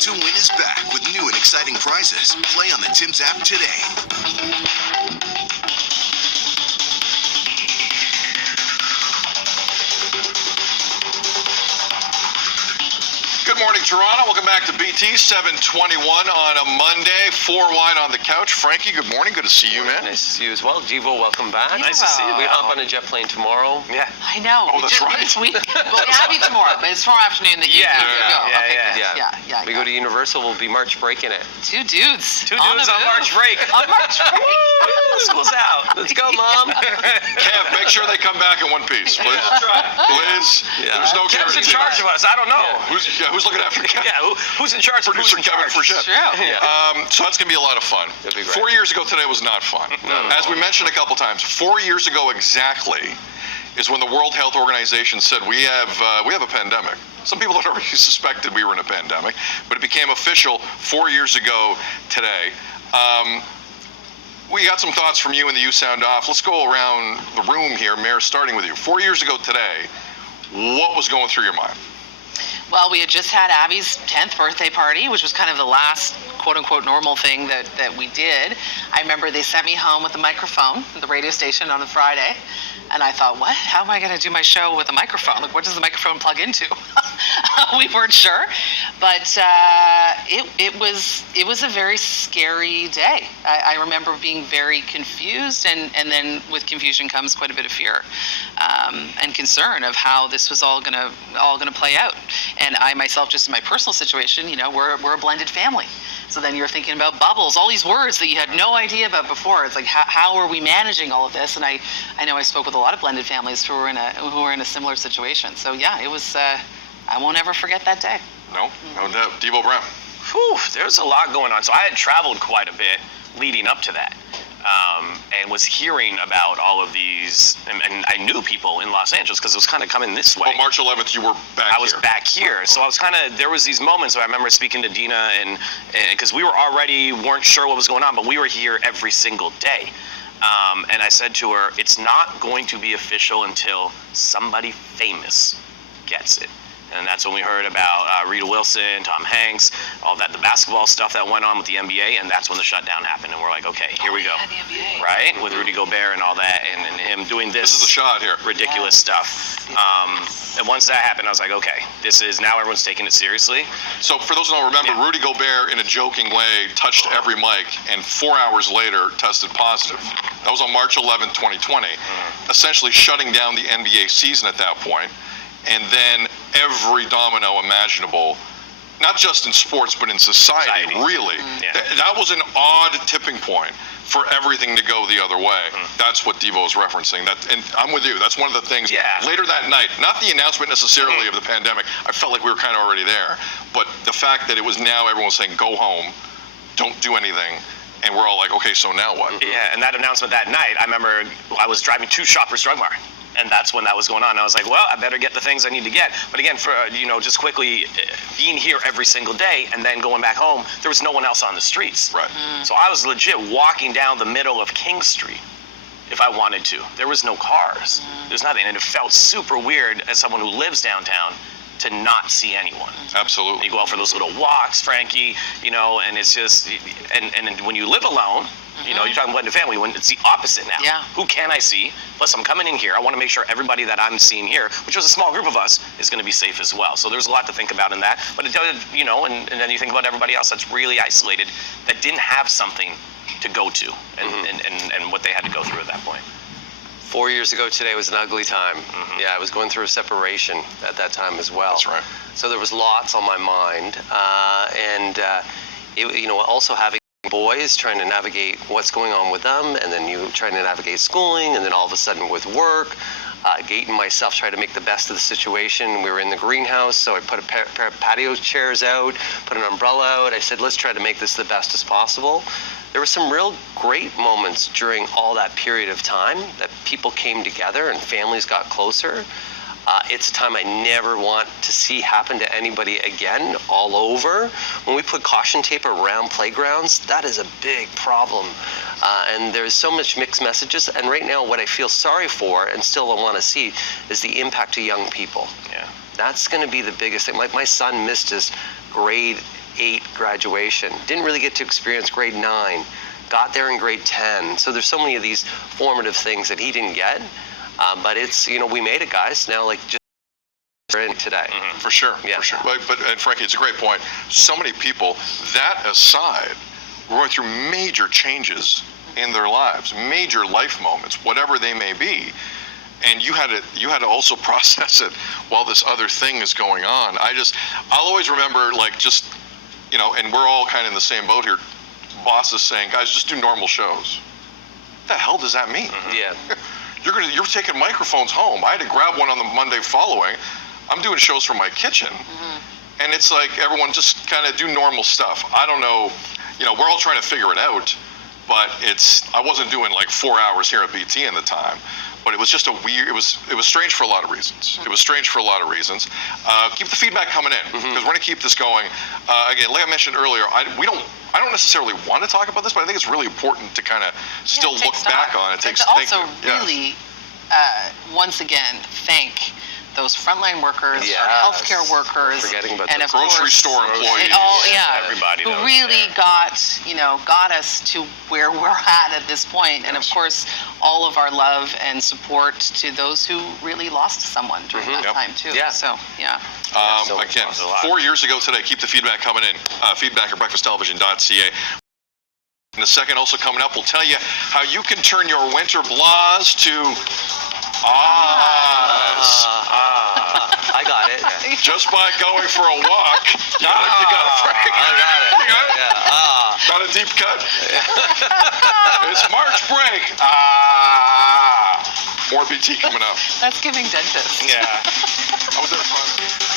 To Win is back with new and exciting prizes. Play on the Tim's app today. Good morning, Toronto. Welcome back to BT 721 on a Monday. 4 wide on the couch. Frankie, good morning. Good to see you, man. Nice to see you as well. Devo, welcome back. Nice to see you. We hop on a jet plane tomorrow. Yeah. I know. Oh, that's right. Well, we have you tomorrow, but it's tomorrow afternoon that you go. Yeah. We go to Universal. We'll be March breaking it. Two dudes. On March break. On March break. School's out. Let's go, Mom. Kev, make sure they come back in one piece, please. Please. Yeah. There's no Kev's in guarantee. charge of us. I don't know. Who's looking after Kev? Yeah, who's in charge of Producer who's in Kevin charge? Frechette. True. Yeah. So that's going to be a lot of fun. It'll be great. 4 years ago today was not fun. As we mentioned a couple times, 4 years ago exactly is when the World Health Organization said we have a pandemic. Some people had already suspected we were in a pandemic, but it became official 4 years ago today. We got some thoughts from you in the You Sound Off. Let's go around the room here. Mayor, starting with you. 4 years ago today, what was going through your mind? Well, we had just had Abby's 10th birthday party, which was kind of the last quote-unquote normal thing that we did. I remember they sent me home with a microphone at the radio station on a Friday, and I thought, what? How am I going to do my show with a microphone? Like, what does the microphone plug into? We weren't sure, but it was a very scary day. I remember being very confused, and then with confusion comes quite a bit of fear and concern of how this was all gonna play out. And I myself, just in my personal situation, we're a blended family. So then you're thinking about bubbles, all these words that you had no idea about before. It's like, how are we managing all of this? And I know I spoke with a lot of blended families who were in a similar situation. So yeah, it was. I won't ever forget that day. No doubt. Devo Brown. Whew, there's a lot going on. So I had traveled quite a bit leading up to that. And was hearing about all of these, and I knew people in Los Angeles because it was kind of coming this way. Well, March 11th, you were back here. I was back here, so I was there was these moments where I remember speaking to Dina, and because we weren't sure what was going on, but we were here every single day. And I said to her, it's not going to be official until somebody famous gets it. And that's when we heard about Rita Wilson, Tom Hanks, all that, the basketball stuff that went on with the NBA, and that's when the shutdown happened. And we're like, okay, here we go. Yeah, the NBA. Right? With Rudy Gobert and all that, and him doing this. This is the shot here. Ridiculous stuff. And once that happened, I was like, okay, now everyone's taking it seriously. So for those who don't remember, Rudy Gobert, in a joking way, touched every mic, and 4 hours later tested positive. That was on March 11th, 2020, essentially shutting down the NBA season at that point. And then every domino imaginable, not just in sports, but in society. Really. Yeah. That was an odd tipping point for everything to go the other way. That's what Devo is referencing. And I'm with you. That's one of the things. Later that night, not the announcement necessarily of the pandemic. I felt like we were kind of already there. But the fact that it was now everyone was saying, go home, don't do anything. And we're all like, okay, so now what? Yeah, and that announcement that night, I remember I was driving to Shoppers Drug Mart. And that's when that was going on. I was like, well, I better get the things I need to get. But again, for just quickly, being here every single day and then going back home, there was no one else on the streets. Right. So I was legit walking down the middle of King Street if I wanted to. There was no cars. There's nothing. And it felt super weird as someone who lives downtown to not see anyone. Absolutely. You go out for those little walks, Frankie, and it's just, and when you live alone, you're talking blended family, when it's the opposite now. Yeah. Who can I see? Plus, I'm coming in here. I want to make sure everybody that I'm seeing here, which was a small group of us, is going to be safe as well. So there's a lot to think about in that. But it does, and then you think about everybody else that's really isolated, that didn't have something to go to, and what they had to go through at that point. 4 years ago today was an ugly time. Yeah, I was going through a separation at that time as well. That's right. So there was lots on my mind, also having boys, trying to navigate what's going on with them, and then you trying to navigate schooling, and then all of a sudden with work. Gate and myself tried to make the best of the situation. We were in the greenhouse, so I put a pair of patio chairs out, put an umbrella out. I said, let's try to make this the best as possible. There were some real great moments during all that period of time that people came together and families got closer. It's a time I never want to see happen to anybody again all over. When we put caution tape around playgrounds, that is a big problem. And there's so much mixed messages. And right now, what I feel sorry for and still want to see is the impact to young people. Yeah. That's going to be the biggest thing. Like my son missed his grade 8 graduation. Didn't really get to experience grade 9. Got there in grade 10. So there's so many of these formative things that he didn't get. But it's, we made it, guys. Now, like, just in today. For sure, Yeah. for sure. But and Frankie, it's a great point. So many people, that aside, were going through major changes in their lives, major life moments, whatever they may be. And you had to also process it while this other thing is going on. I'll always remember, like, just, and we're all kind of in the same boat here. Bosses saying, guys, just do normal shows. What the hell does that mean? Yeah. You're taking microphones home. I had to grab one on the Monday following. I'm doing shows from my kitchen. And it's like, everyone just kind of do normal stuff. I don't know, we're all trying to figure it out, but I wasn't doing like 4 hours here at BT in the time. But it was just it was strange for a lot of reasons. It was strange for a lot of reasons. Keep the feedback coming in, because we're going to keep this going. Again, like I mentioned earlier, I don't necessarily want to talk about this, but I think it's really important to kind of still look back on it. Also, really, once again, thank those frontline workers, Yes. our healthcare workers, Forgetting about and the of grocery course, store employees. Everybody who that was really there. got us to where we're at this point. And of course, all of our love and support to those who really lost someone during that Yep. time too. Yeah. So yeah. So Again, a lot. 4 years ago today, keep the feedback coming in. Feedback at breakfasttelevision.ca. In a second, also coming up, we'll tell you how you can turn your winter blahs to ahs. I got it. Just by going for a walk. You got it, Frank? I got it. You got it? Yeah. Got a deep cut? It's March break. Ah. More BT coming up. That's giving dentist. Yeah. I was there fun.